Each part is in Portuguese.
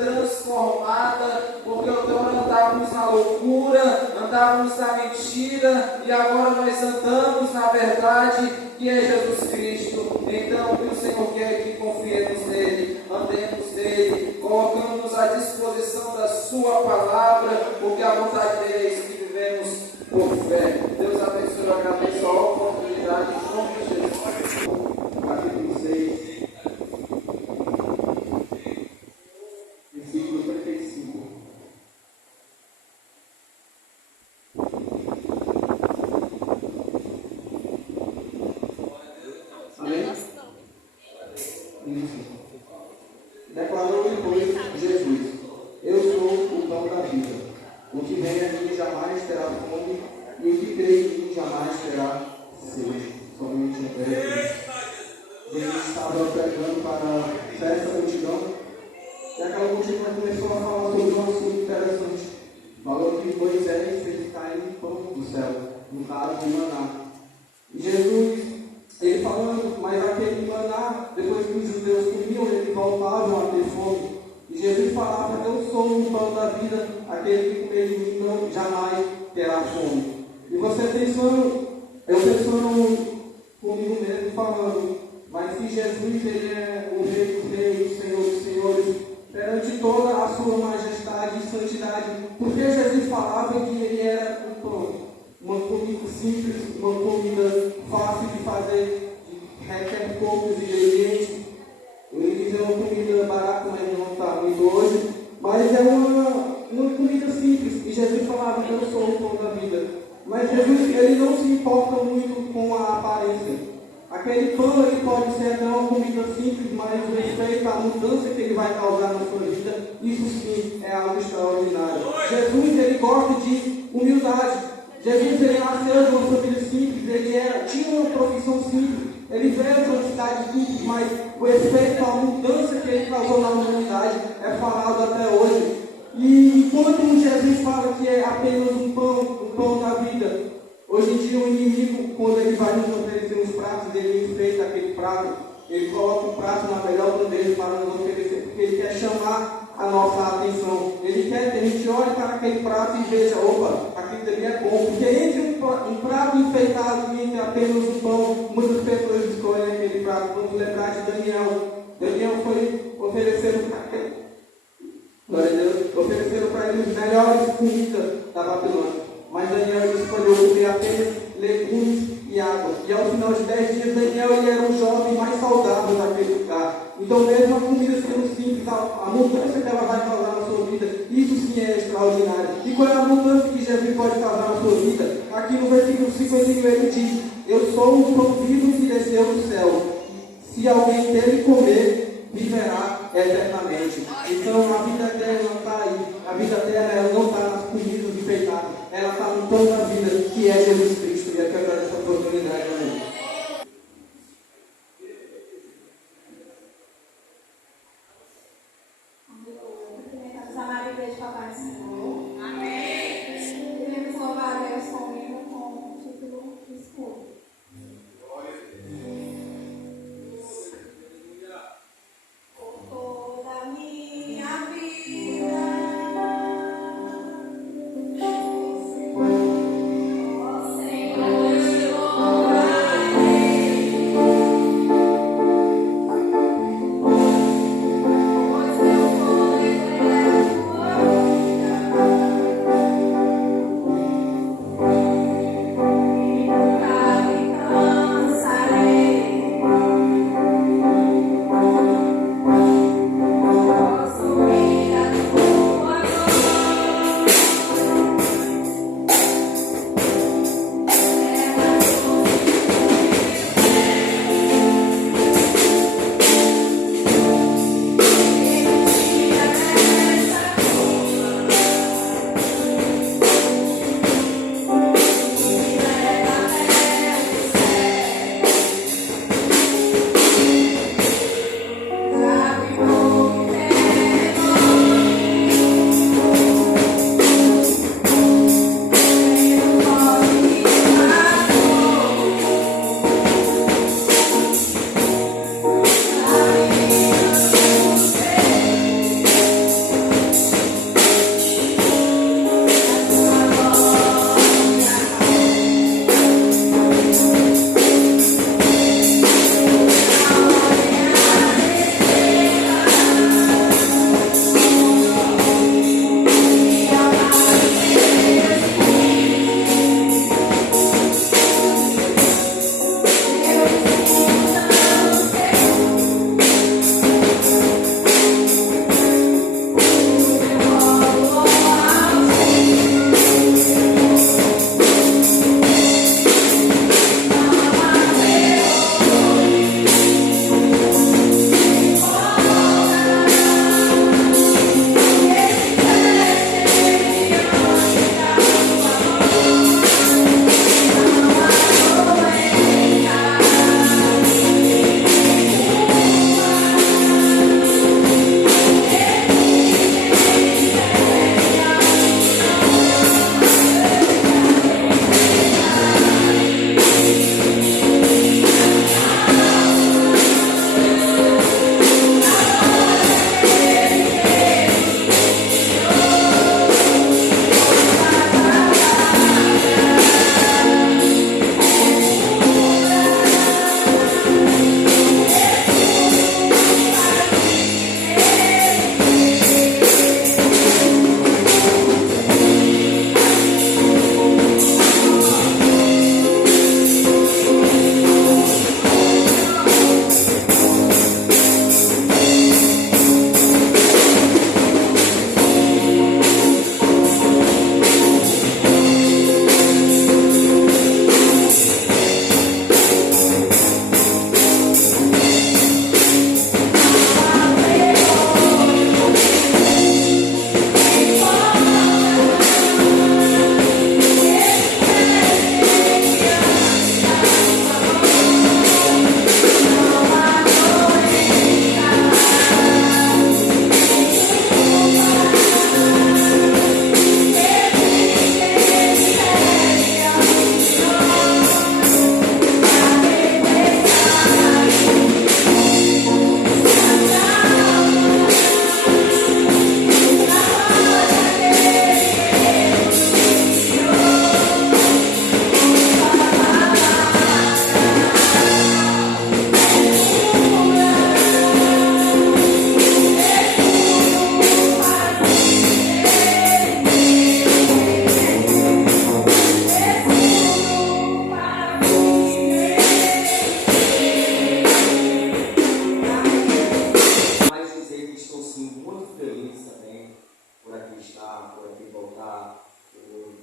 Transformada, porque outrora andávamos na loucura loucura, andávamos na mentira e agora nós andamos na verdade, que é Jesus Cristo. Então, o que o Senhor quer é que confiemos nele, andemos nele, colocamos à disposição da sua palavra, porque a vontade dele é isso que vivemos por fé. Deus abençoe, eu agradeço a oportunidade em nome de Jesus. Capítulo 6, versículo 35. Amém? Isso. Declarou depois Jesus: Eu sou o pão da vida. O que vem a mim jamais terá fome, e o que crê em mim jamais terá sede. Somente a fé. Jesus estava pregando para essa multidão, e aquela multidão começou a falar sobre um assunto interessante. Falou que Moisés fez cair pão do céu, no caso de maná. E Jesus, ele falando, mas aquele maná, depois que os judeus comiam, eles voltavam a ter fome. E Jesus falava: Eu sou o pão da vida, aquele que comer de mim não jamais terá fome. E você pensando, eu pensando comigo mesmo, falando, mas se Jesus ele é o Rei dos Reis, o Senhor dos Senhores, perante toda a sua majestade e santidade, porque Jesus falava que ele era um pão, uma comida simples, uma comida fácil de fazer, requer poucos ingredientes. Ele diz: é uma comida barata, mas não está muito hoje, mas é uma comida simples. E Jesus falava que eu sou o pão da vida. Mas Jesus ele não se importa muito com a aparência. Aquele pão ele pode ser até uma comida simples, mas o respeito à mudança que ele vai causar na sua vida, isso sim é algo extraordinário. Jesus ele gosta de humildade. Jesus ele nasceu de uma família simples, ele tinha uma profissão simples, ele veio de uma cidade simples, mas o efeito, a mudança que ele causou na humanidade é falado até hoje. E enquanto Jesus fala que é apenas um pão da vida, hoje em dia o inimigo, quando ele vai nos oferecer os pratos, ele enfeita aquele prato, ele coloca o prato na melhor bandeja para nos oferecer, porque ele quer chamar a nossa atenção. Ele quer que a gente olhe para aquele prato e veja: opa, aquilo dali é bom. Porque entre um prato enfeitado e entre apenas um pão, muitas pessoas escolhem aquele prato. Vamos lembrar de Daniel. Daniel foi oferecendo para ele os melhores comidas da Babilônia. Mas Daniel escolheu comer apenas legumes e água. E ao final de 10 dias, Daniel ele era um jovem mais saudável daquele lugar. Então, mesmo a comida sendo simples, a mudança que ela vai causar na sua vida, isso sim é extraordinário. E qual é a mudança que Jesus pode causar na sua vida? Aqui no versículo 51 ele diz: Eu sou o pão vivo que desceu do céu. Se alguém dele comer, viverá eternamente. Então, a vida eterna não está aí. A vida eterna ela não está nas comidas enfeitadas. Ela está no pão da vida, que é Jesus Cristo. E aqui eu agradeço a oportunidade. Amém. Cumprimentamos a Maria Igreja Papai do Senhor. Amém. Queremos louvar a Deus comigo com o título escuro. Por toda a minha vida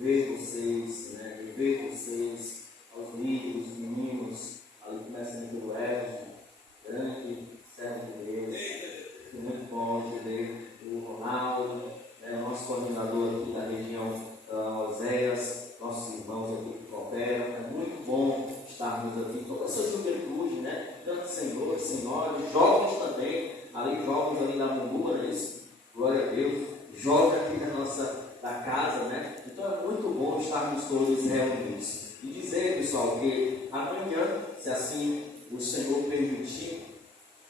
ver vocês, né? Rever vocês, aos líderes, meninos, ali começando pelo Edson, grande servo de Deus. Foi muito bom de ver o Ronaldo, né, nosso coordenador aqui da região, Oséias, nossos irmãos aqui que cooperam. É muito bom estarmos aqui, toda essa juventude, né? Tanto senhores, senhoras, jovens também, jovens ali da Mundua, não é isso? Glória a Deus, jovens aqui da casa, né? Então é muito bom estarmos todos reunidos. E dizer, pessoal, que amanhã, se assim o Senhor permitir,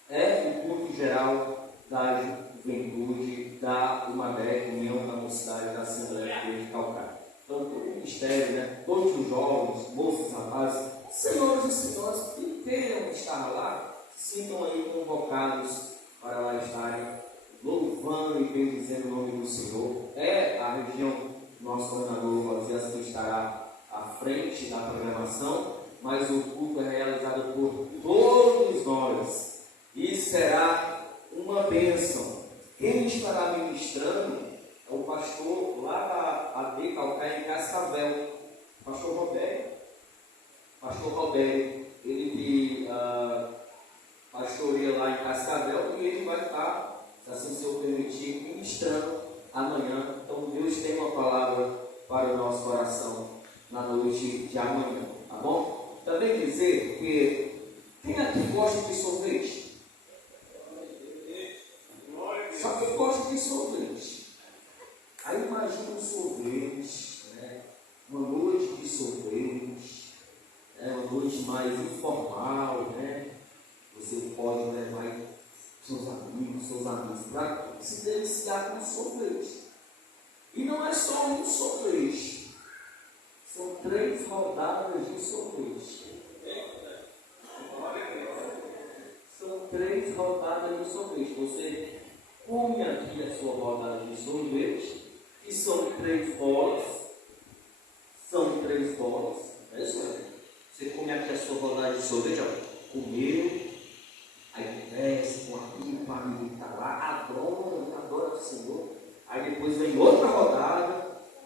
é o culto geral da juventude da UMADEC, União da Mocidade da Assembleia de Deus de Calcaia. Então, todo o ministério, né, todos os jovens, moços, rapazes, senhores e senhoras que queiram estar lá, sintam aí convocados para lá estarem louvando e bendizendo o nome do Senhor. É a região, nosso coordenador Oséias, que estará à frente da programação, mas o culto é realizado por todos nós e será uma bênção. Quem estará ministrando é o pastor lá da AD Calcaia em Cascavel, pastor Roberto, ele que pastoreia lá em Cascavel, e ele vai estar, se assim o Senhor permitir, ministrando amanhã. Então Deus tem uma palavra para o nosso coração na noite de amanhã, tá bom? Também dizer que quem aqui gosta de sorvete? Só quem gosta de sorvete. Aí imagina um sorvete, né? Uma noite de sorvete, né? Uma noite mais informal, né? Você pode levar seus amigos para se deliciar com sorvete. E não é só um sorvete, são 3 rodadas de sorvete. São 3 rodadas de sorvete. Você come aqui a sua rodada de sorvete, que são 3 bolas. São 3 bolas. É isso aí. Você come aqui a sua rodada de sorvete, ó, comeu, aí desce com a família que está lá, adora o Senhor. Aí depois vem outra rodada,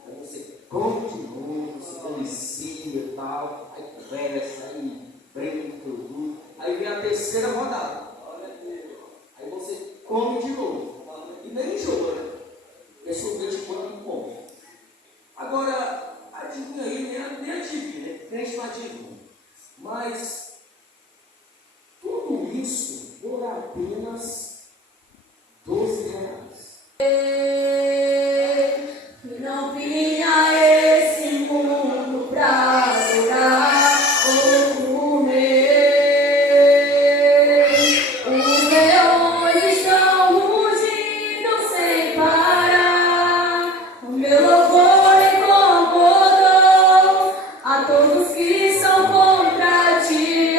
aí você come de novo, você delicia e tal, aí conversa, aí brinca tudo. Aí vem a terceira rodada. Aí você come de novo. E nem enjoa, né? É sorvete quando come. Agora, adivinha aí, nem adivinha, né? Crente não adivinha. Mas tudo isso por apenas R$12. Não vim a esse mundo pra adorar ou comer. Os leões estão rugindo sem parar. O meu louvor incomodou a todos que são contra ti.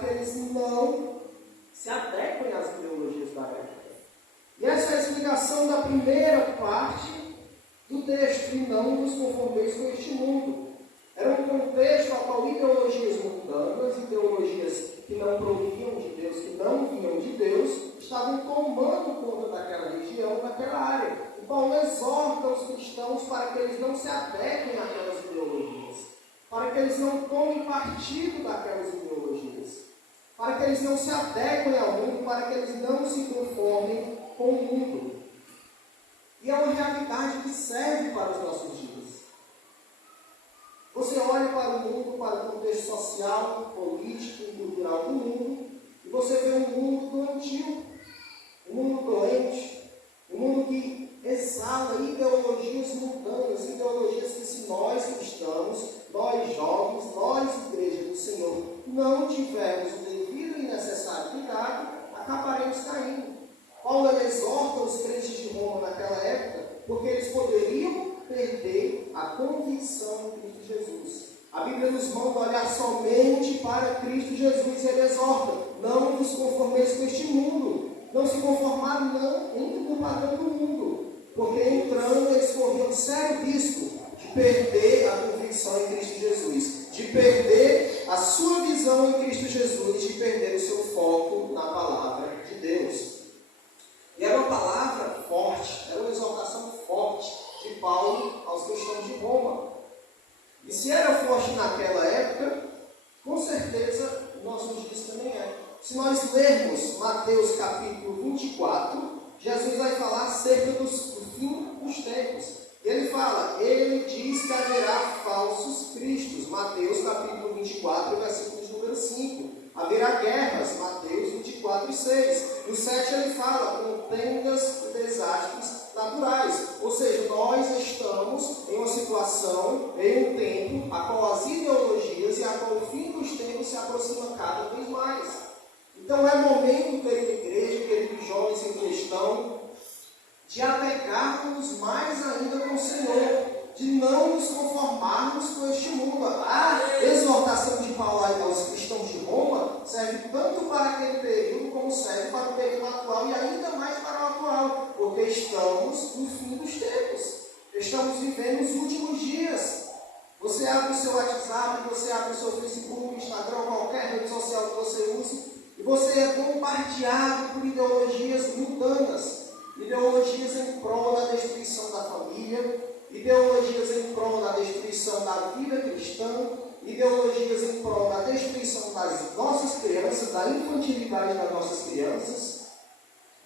que eles não se adequem às ideologias da época. E essa é a explicação da primeira parte do texto, e não nos conformeis com este mundo. Era um contexto ao qual ideologias mundanas, ideologias que não provinham de Deus, que não vinham de Deus, estavam tomando conta daquela região, daquela área. E Paulo exorta os cristãos para que eles não se adequem àquelas ideologias, para que eles não tomem partido daquelas ideologias, para que eles não se adequem ao mundo, para que eles não se conformem com o mundo. E é uma realidade que serve para os nossos dias. Você olha para o mundo, para o contexto social, político e cultural do mundo, e você vê um mundo doentio, um mundo doente, um mundo que exala ideologias mundanas, ideologias que, se nós cristãos, nós jovens, nós igreja do Senhor, não tivermos o devido e necessário cuidado, acabaremos caindo. Paulo exorta os crentes de Roma naquela época, porque eles poderiam perder a convicção em Cristo Jesus. A Bíblia nos manda olhar somente para Cristo Jesus, e ele exorta: não vos conformeis com este mundo, não se conformar, não entre no padrão do mundo, porque entrando eles corriam sério risco de perder a convicção em Cristo Jesus, de perder a sua visão em Cristo Jesus, de perder o seu foco na palavra de Deus. E era uma palavra forte, era uma exortação forte de Paulo aos cristãos de Roma. E se era forte naquela época, com certeza nossos dias também é. Se nós lermos Mateus capítulo 24, Jesus vai falar acerca do fim dos tempos. Ele fala, ele diz que haverá falsos cristos. Mateus capítulo 24, versículo de número 5. Haverá guerras, Mateus 24 e 6. No 7 ele fala, contendas e desastres naturais. Ou seja, nós estamos em uma situação, em um tempo, a qual as ideologias e a qual o fim dos tempos se aproxima cada vez mais. Então é momento, querida igreja, queridos jovens em questão, de apegarmos mais ainda com o Senhor, de não nos conformarmos com este mundo. A exortação de Paulo aos cristãos de Roma serve tanto para aquele período como serve para o período atual e ainda mais para o atual, porque estamos no fim dos tempos, estamos vivendo os últimos dias. Você abre o seu WhatsApp, você abre o seu Facebook, Instagram, qualquer rede social que você use, e você é bombardeado por ideologias mundanas, ideologias em prol da destruição da família, ideologias em prol da destruição da vida cristã, ideologias em prol da destruição das nossas crianças, da infantilidade das nossas crianças.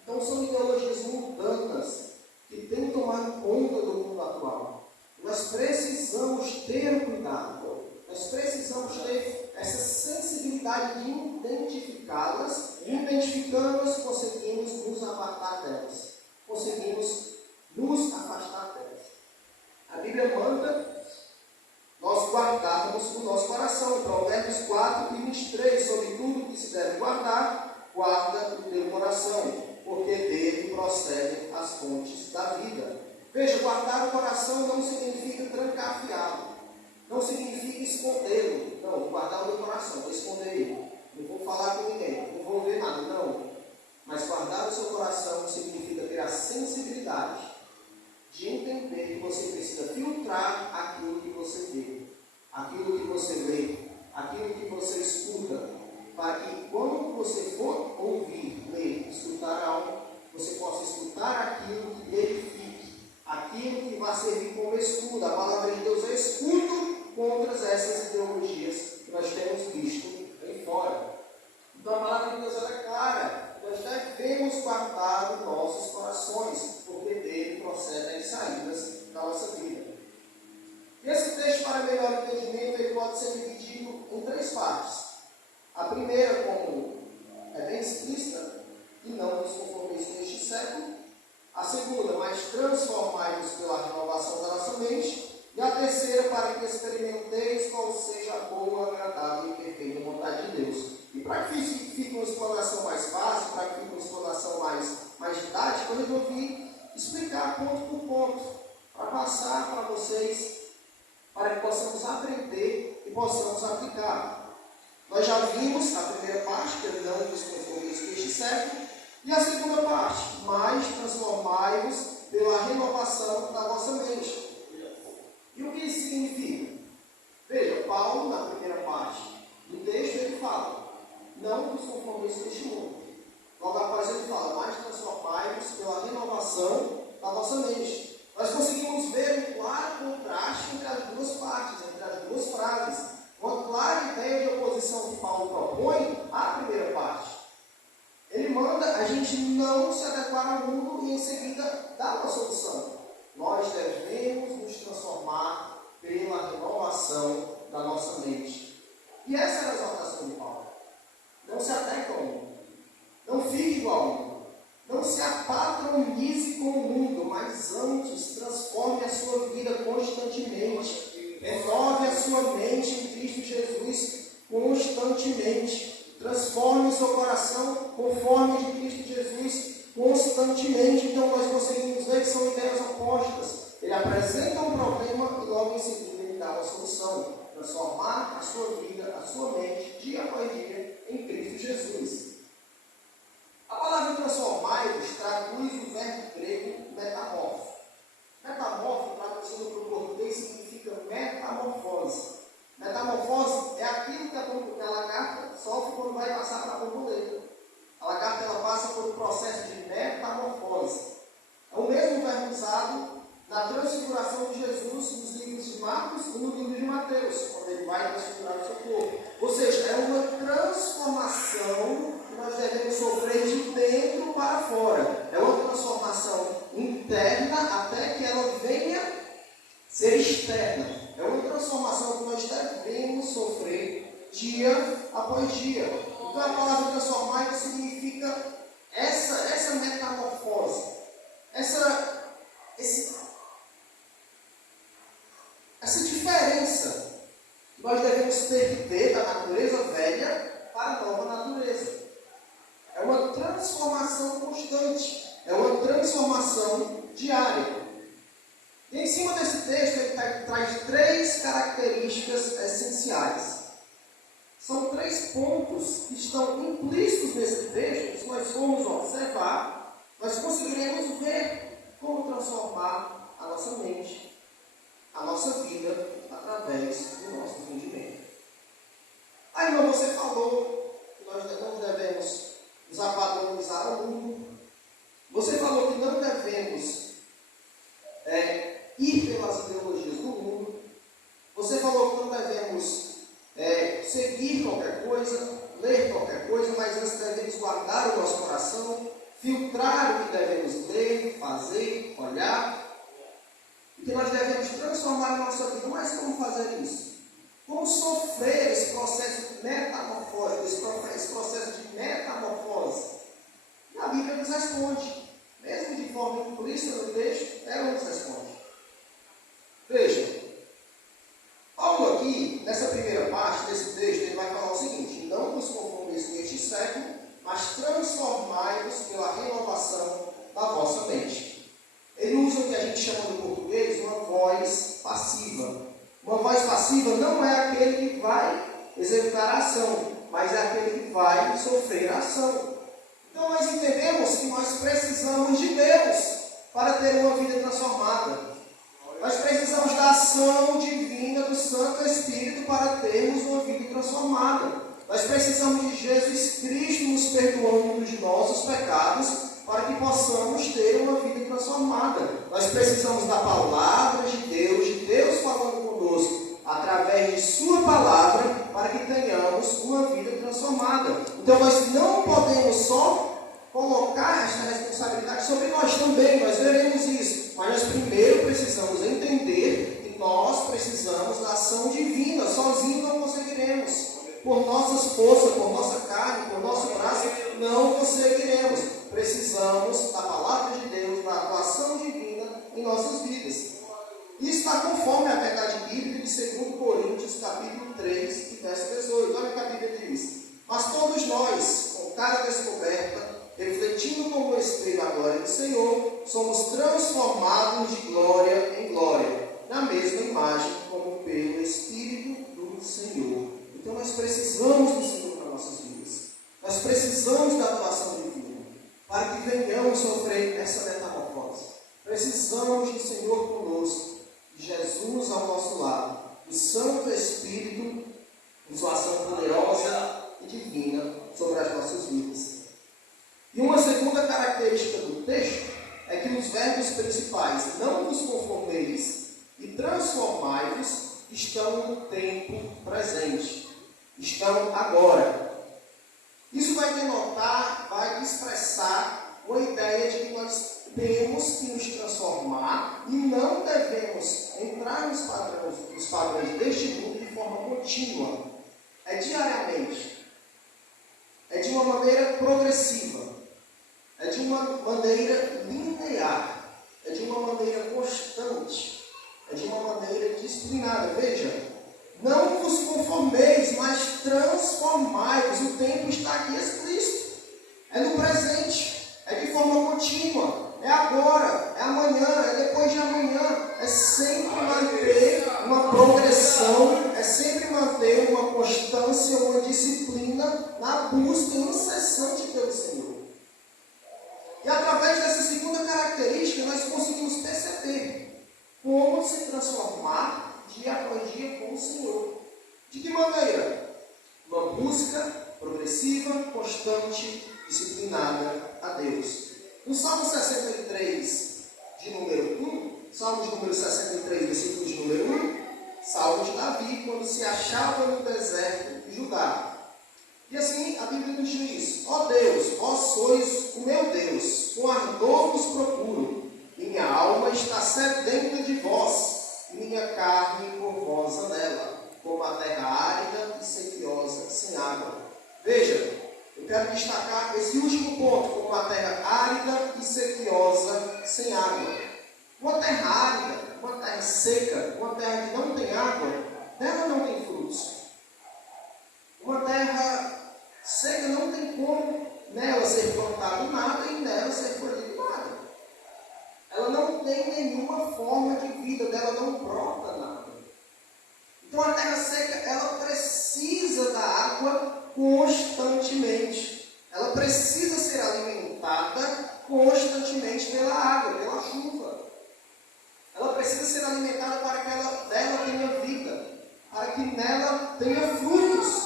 Então são ideologias mundanas que têm tomado conta do mundo atual. Nós precisamos ter cuidado, nós precisamos ter essa sensibilidade de identificá-las, e identificando-as conseguimos nos apartar delas, conseguimos nos afastar delas. A Bíblia manda nós guardarmos o nosso coração. Provérbios 4 e 23, sobre tudo que se deve guardar, guarda o teu coração, porque dele procedem as fontes da vida. Veja, guardar o coração não significa trancafiá-lo, não significa escondê-lo. Não, vou guardar o meu coração, vou esconder ele, não vou falar com ninguém, não vou ver nada, não. Mas guardar o seu coração significa ter a sensibilidade de entender que você precisa filtrar aquilo que você vê, aquilo que você lê, aquilo que você escuta, para que quando você for ouvir, ler, escutar algo, você possa escutar aquilo que edifique, aquilo que vai servir como escudo. A palavra de Deus é escudo contra essas ideologias que nós temos visto aí fora. Então a palavra de Deus é clara. Nós devemos guardar os nossos corações, porque dele procedem as saídas da nossa vida. E esse texto, para melhor entendimento, ele pode ser dividido em 3 partes. A primeira, como é bem explícita, e não nos conformeis com este século. A segunda, mais transformai-vos pela renovação da nossa mente. E a terceira, para que experimenteis qual seja a boa, agradável e perfeita vontade de Deus. E para que fique uma explanação mais fácil, para que fique uma explanação mais didática, eu resolvi explicar ponto por ponto, para passar para vocês, para que possamos aprender e possamos aplicar. Nós já vimos a primeira parte E a segunda parte, mas transformai-vos pela renovação da vossa mente. E o que isso significa? Veja, Paulo, na primeira parte do texto, ele fala, não vos conformeis com este mundo. Logo após ele fala, mas transformai-vos pela renovação da vossa mente. Nós conseguimos ver um claro contraste entre as duas partes, entre as duas frases. Uma clara ideia de oposição que Paulo propõe à primeira parte. Ele manda a gente não se adequar ao mundo e em seguida dar uma solução. Nós devemos nos transformar pela renovação da nossa mente. E essa é a exortação de Paulo. Não se adeque ao mundo. Não fique igual ao mundo. Não se apatronize com o mundo, mas antes transforme a sua vida constantemente. Renove a sua mente em Cristo Jesus constantemente. Transforme o seu coração conforme de Cristo Jesus constantemente. Então nós conseguimos ver que são ideias opostas. Ele apresenta um problema e logo em seguida ele dá uma solução. Transformar a sua vida, a sua mente, dia após dia, em Cristo Jesus. A palavra transformai-vos traduz o verbo grego metamorfo. Metamorfo, traduzido para o português, significa metamorfose. Metamorfose é aquilo que a lagarta sofre quando vai passar para a borboleta. A lagarta ela passa por um processo de metamorfose. É o mesmo verbo usado na transfiguração de Jesus nos livros de Marcos e no livro de Mateus, quando ele vai transfigurar o seu corpo. Ou seja, é uma transformação que nós devemos sofrer de dentro para fora. É uma transformação interna até que ela venha ser externa. É uma transformação que nós devemos sofrer dia após dia. Então a palavra transformar significa essa metamorfose, essa diferença que nós devemos ter que ter da natureza velha para a nova natureza. É uma transformação constante, é uma transformação diária. E em cima desse texto ele traz 3 características essenciais. São 3 pontos que estão implícitos nesse texto. Se nós formos observar, nós conseguiremos ver como transformar a nossa mente, a nossa vida, através do nosso entendimento. Aí, irmão, você falou que nós não devemos nos apadronizar ao mundo. Você falou que não devemos ir pelas ideologias do mundo. Você falou que não devemos seguir qualquer coisa, ler qualquer coisa, mas nós devemos guardar o nosso coração, filtrar o que devemos ler, fazer, olhar, e que nós devemos transformar a nossa vida. Mas como fazer isso? Como sofrer esse processo metamorfósico, esse processo de metamorfose? E a Bíblia nos responde, mesmo de forma implícita no texto, ela nos responde. Veja, Paulo aqui, nessa primeira parte desse texto, ele vai falar o seguinte: não vos conformeis com este século, mas transformai-vos pela renovação da vossa mente. Ele usa o que a gente chama no português uma voz passiva. Uma voz passiva não é aquele que vai executar a ação, mas é aquele que vai sofrer a ação. Então nós entendemos que nós precisamos de Deus para ter uma vida transformada. Nós precisamos da ação divina do Santo Espírito para termos uma vida transformada. Nós precisamos de Jesus Cristo nos perdoando dos nossos pecados para que possamos ter uma vida transformada. Nós precisamos da palavra de Deus falando conosco através de sua palavra para que tenhamos uma vida transformada. Então nós não podemos só colocar esta responsabilidade sobre nós também, nós veremos isso. Mas nós primeiro precisamos entender que nós precisamos da ação divina, sozinhos não conseguiremos. Por nossas forças, por nossa carne, por nosso braço, não conseguiremos. Precisamos da palavra de Deus, da atuação divina em nossas vidas. Isso está conforme a verdade bíblica de 2 Coríntios, capítulo 3, verso 18. Olha o que a Bíblia diz. Mas todos nós, com cara descoberta, refletindo como o espelho a glória do Senhor, somos transformados de glória em glória, na mesma imagem como pelo Espírito do Senhor. Então nós precisamos do Senhor para nossas vidas. Nós precisamos da atuação divina. para que venhamos sofrer essa metamorfose. Precisamos do Senhor conosco, de Jesus ao nosso lado, do Santo Espírito, em sua ação poderosa e divina sobre as nossas vidas. E uma segunda característica do texto é que os verbos principais, não vos conformeis e transformai-vos, estão no tempo presente, estão agora. Isso vai denotar, vai expressar uma ideia de que nós temos que nos transformar e não devemos entrar nos padrões deste mundo de forma contínua. É diariamente. É de uma maneira progressiva. É de uma maneira linear. É de uma maneira constante. É de uma maneira disciplinada. Veja, não vos conformeis, mas transformai-vos. O tempo está aqui explícito. É no presente. É de forma contínua. É agora, é amanhã, é depois de amanhã. É sempre manter uma progressão, é sempre manter uma constância, uma disciplina na busca incessante pelo Senhor. E através dessa segunda característica, nós conseguimos perceber como se transformar dia após dia com o Senhor. De que maneira? Uma busca progressiva, constante, disciplinada a Deus. No Salmo 63, de número 1, Salmo de número 63, versículo de número 1, Salmo de Davi, quando se achava no deserto de Judá. E assim a Bíblia nos diz: ó Deus, vós sois o meu Deus, com ardor vos procuro. Minha alma está sedenta de vós, e minha carne por vós anela, como a terra árida e sequiosa, sem água. Veja, eu quero destacar esse último ponto, como a terra árida e sequiosa, sem água. Uma terra árida, uma terra seca, uma terra que não tem água, nela não tem frutos. Uma terra seca não tem como nela ser plantado nada e nela ser colhido nada. Ela não tem nenhuma forma de vida, dela não brota nada. Então a terra seca, ela precisa da água constantemente. Ela precisa ser alimentada constantemente pela água, pela chuva. Ela precisa ser alimentada para que dela tenha vida, para que nela tenha frutos.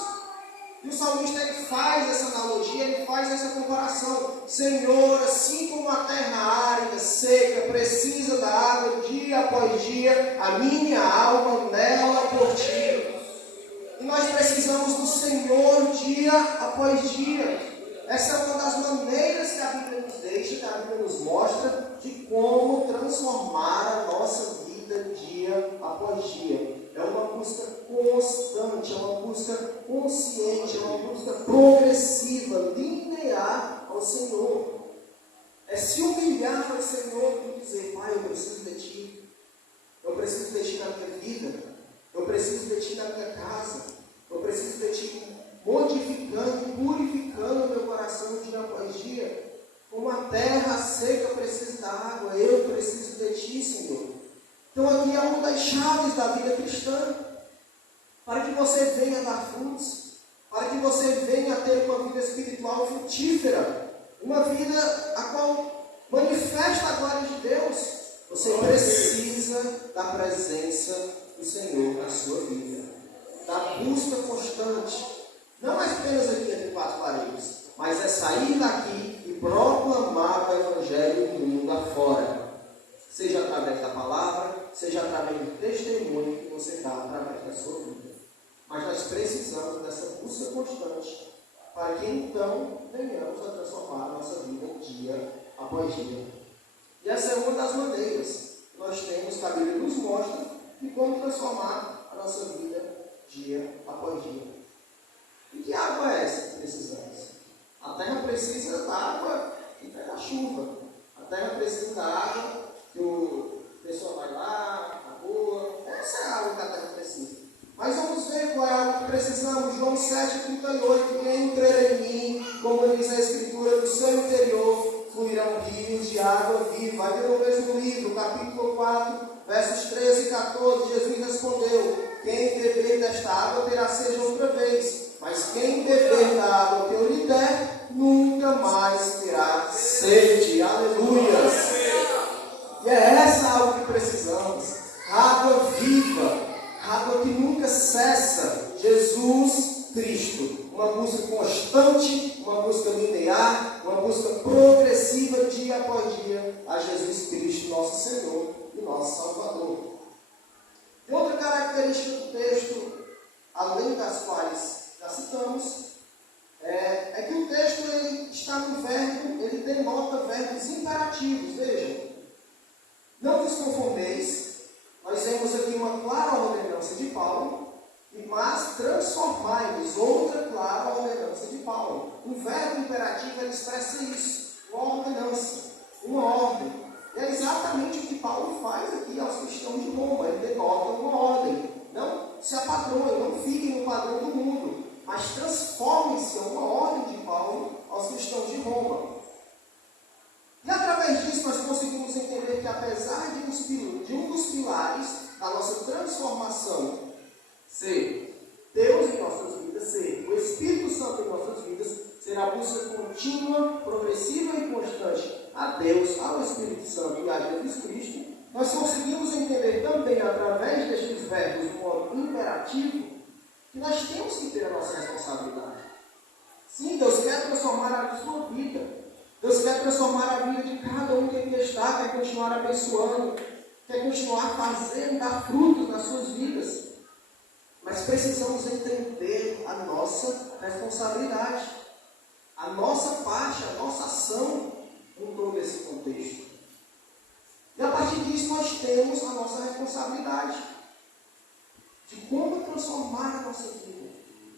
E o salmista ele faz essa analogia, ele faz essa comparação. Senhor, assim como a terra árida, seca, precisa da água dia após dia, a minha alma nela por ti. E nós precisamos do Senhor dia após dia. Essa é uma das maneiras que a Bíblia nos deixa, que a Bíblia nos mostra, de como transformar a nossa vida dia após dia. É uma busca constante, é uma busca consciente, é uma busca progressiva, linear ao Senhor. É se humilhar ao Senhor e dizer: Pai, eu preciso de Ti. Eu preciso de Ti na minha vida. Eu preciso de Ti na minha casa. Eu preciso de Ti modificando, purificando o meu coração dia após dia. Como a terra seca precisa da água, eu preciso de Ti, Senhor. Então aqui é uma das chaves da vida cristã. Para que você venha dar frutos. Para que você venha ter uma vida espiritual frutífera. Uma vida a qual manifesta a glória de Deus. Você precisa da presença do Senhor na sua vida. Da busca constante. Não apenas aqui entre quatro paredes, mas é sair daqui e proclamar o Evangelho do mundo afora. Seja através da palavra, seja através do testemunho que você dá através da sua vida. Mas nós precisamos dessa busca constante para que então venhamos a transformar a nossa vida dia após dia. E essa é uma das maneiras que nós temos, que a Bíblia nos mostra, de como transformar a nossa vida dia após dia. E que água é essa que precisamos? A terra precisa da água e da chuva. A terra precisa da água que o pessoal vai lá, a rua. Essa é a água que a terra precisa. Mas vamos ver qual é a água que precisamos. João 7,38. Quem crer em mim, como diz a Escritura, do seu interior fluirão rios de água viva. Aí no mesmo livro, capítulo 4, versos 13 e 14, Jesus respondeu: quem beber desta água terá sede outra vez. Mas quem beber da água que eu lhe der, nunca mais terá sede. uma busca constante, uma busca linear, uma busca progressiva dia após dia a Jesus Cristo, nosso Senhor e nosso Salvador. E outra característica do texto, além das quais já citamos, é que o texto ele está no verbo, ele denota verbos imperativos. Veja, não vos conformeis, nós vemos aqui uma clara ordenança de Paulo, mas transformai-vos, outra clara ordenança de Paulo. O verbo imperativo ele expressa isso, uma ordenança, uma ordem. E é exatamente o que Paulo faz aqui aos cristãos de Roma, ele denota uma ordem. Não se apadroem, não fiquem no padrão do mundo, mas transformem-se a uma ordem de Paulo aos cristãos de Roma. E através disso nós conseguimos entender que apesar de um dos pilares da nossa transformação ser Deus em nossas vidas, ser o Espírito Santo em nossas vidas, ser a busca contínua, progressiva e constante a Deus, ao Espírito Santo e a Jesus Cristo, nós conseguimos entender também através destes verbos do modo imperativo que nós temos que ter a nossa responsabilidade. Sim, Deus quer transformar a sua vida. Deus quer transformar a vida de cada um que aqui está, quer continuar abençoando, quer continuar fazendo, dar frutos nas suas vidas. Mas precisamos entender a nossa responsabilidade, a nossa parte, a nossa ação em todo esse contexto. E a partir disso nós temos a nossa responsabilidade de como transformar a nossa vida,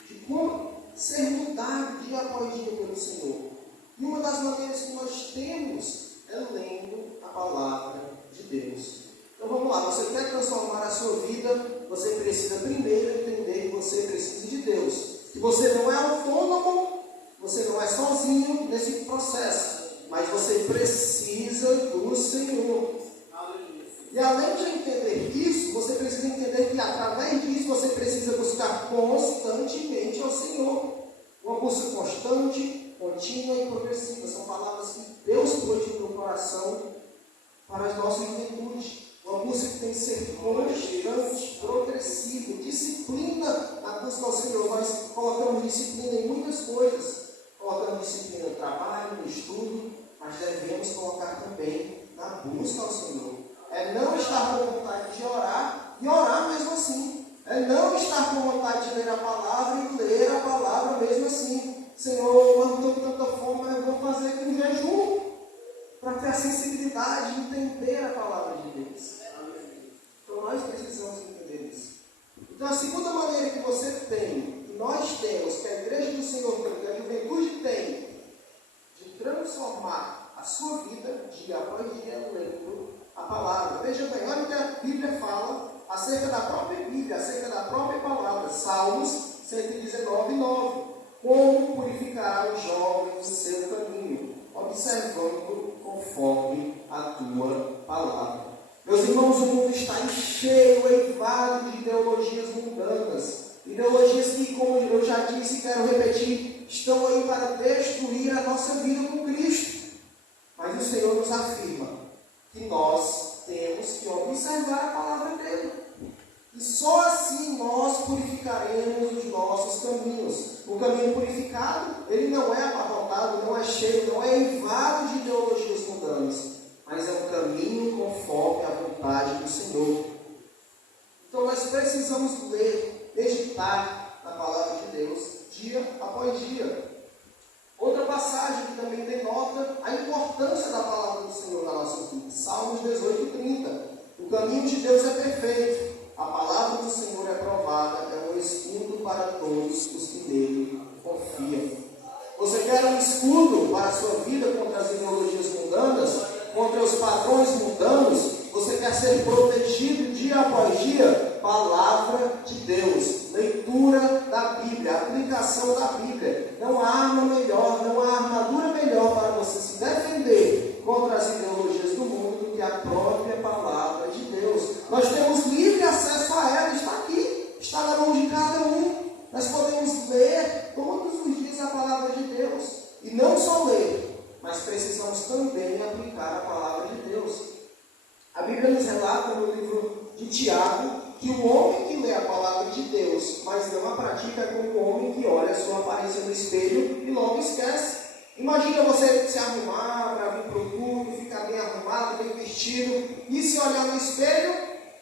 de como ser mudado dia após dia pelo Senhor. E uma das maneiras que nós temos é lendo a palavra de Deus. Então vamos lá, você quer transformar a sua vida, você precisa primeiro entender que você precisa de Deus. Que você não é autônomo, você não é sozinho nesse processo, mas você precisa do Senhor. E além de entender isso, você precisa entender que através disso você precisa buscar constantemente ao Senhor. Uma busca constante, contínua e progressiva. São palavras que Deus pôs no coração para a nossa juventude. Uma busca que tem que ser constante, progressiva, disciplina na busca ao Senhor. Nós colocamos disciplina em muitas coisas. Colocamos disciplina no trabalho, no estudo, mas devemos colocar também na busca ao Senhor. É não estar com vontade de orar e orar mesmo assim. É não estar com vontade de ler a palavra e ler a palavra mesmo assim. Senhor, eu estou com tanta fome, mas eu vou fazer aqui um jejum para ter a sensibilidade de entender a palavra de Deus. Então nós precisamos entender isso. Então a segunda maneira que você tem, que nós temos, que a igreja do Senhor tem, que a juventude tem, de transformar a sua vida dia após dia lendo a palavra. Veja bem, olha o que a Bíblia fala acerca da própria Bíblia, acerca da própria palavra. Salmos 119, 9. Como purificará os jovens o seu caminho, observando conforme a tua palavra. Meus irmãos, o mundo está cheio, eivado de ideologias mundanas. Ideologias que, como eu já disse e quero repetir, estão aí para destruir a nossa vida com Cristo. Mas o Senhor nos afirma que nós temos que observar a palavra dele. E só assim nós purificaremos os nossos caminhos. O caminho purificado, ele não é abarrotado, não é cheio, não é eivado de ideologias mundanas, mas é um caminho conforme a vontade do Senhor. Então nós precisamos ler, meditar na palavra de Deus, dia após dia. Outra passagem que também denota a importância da palavra do Senhor na nossa vida. Salmos 18, 30. O caminho de Deus é perfeito. A palavra do Senhor é provada, é um escudo para todos os que nele confiam. Você quer um escudo para a sua vida contra as ideologias mundanas, contra os padrões mundanos? Você quer ser protegido dia após dia? Palavra de Deus, leitura da Bíblia, aplicação da Bíblia. Não há arma melhor, não há armadura melhor para você se defender contra as ideologias do mundo do que a própria palavra de Deus. Nós temos livre acesso a ela, está aqui, está na mão de cada um. Nós podemos ler todos os dias a palavra de Deus. E não só ler, mas precisamos também aplicar a palavra de Deus. A Bíblia nos relata no livro de Tiago que o homem que lê a palavra de Deus, mas não a pratica, como o homem que olha a sua aparência no espelho e logo esquece. Imagina você se arrumar para vir para o culto, ficar bem arrumado, bem vestido, e se olhar no espelho,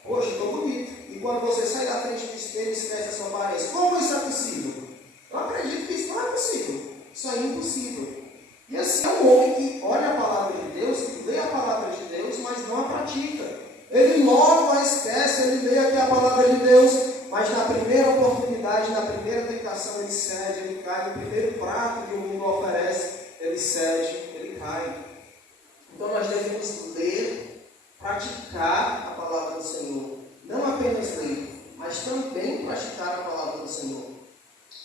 poxa, estou bonito. E quando você sai da frente do espelho, esquece a sua aparência. Como isso é possível? Eu acredito que isso não é possível. Isso é impossível. E assim é um homem que olha a palavra de Deus, que lê a palavra de Deus, mas não a pratica. Ele logo a esquece, ele lê aqui a palavra de Deus, mas na primeira oportunidade, na primeira tentação, ele cede, ele cai. No primeiro prato que o mundo oferece, ele cede, ele cai. Então nós devemos ler, praticar a palavra do Senhor. Não apenas ler, mas também praticar a palavra do Senhor.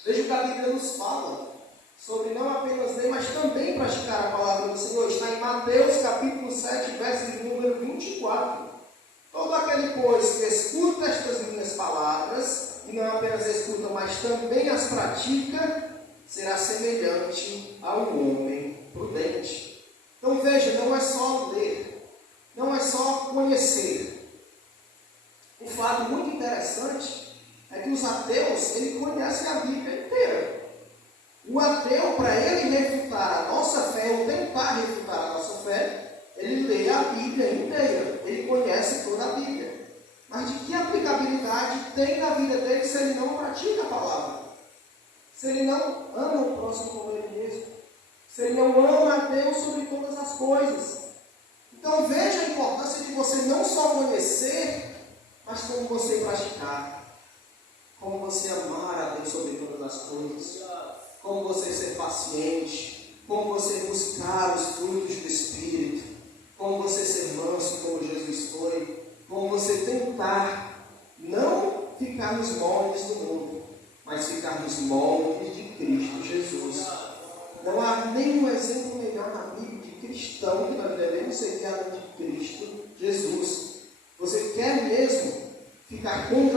Veja o que a Bíblia nos fala sobre não apenas ler, mas também praticar a palavra do Senhor. Está em Mateus capítulo 7, verso de número 24. Todo aquele, pois, que escuta estas minhas palavras, e não apenas escuta, mas também as pratica, será semelhante a um homem prudente. Então veja, não é só ler, não é só conhecer. Um fato muito interessante é que os ateus, eles conhecem a Bíblia inteira. O ateu, para ele refutar a nossa fé, ou tentar refutar a nossa fé, ele lê a Bíblia inteira, ele conhece toda a Bíblia. Mas de que aplicabilidade tem na vida dele se ele não pratica a palavra? Se ele não ama o próximo como ele mesmo? Se ele não ama a Deus sobre todas as coisas? Então veja a importância de você não só conhecer, mas como você praticar. Como você amar a Deus sobre todas as coisas. Como você ser paciente. Como você buscar os frutos do Espírito. Como você ser manso como Jesus foi. Como você tentar não ficar nos moldes do mundo, mas ficar nos moldes de Cristo Jesus. Não há nenhum exemplo melhor na Bíblia de cristão que nós devemos seguir além de Cristo Jesus. Você quer mesmo ficar como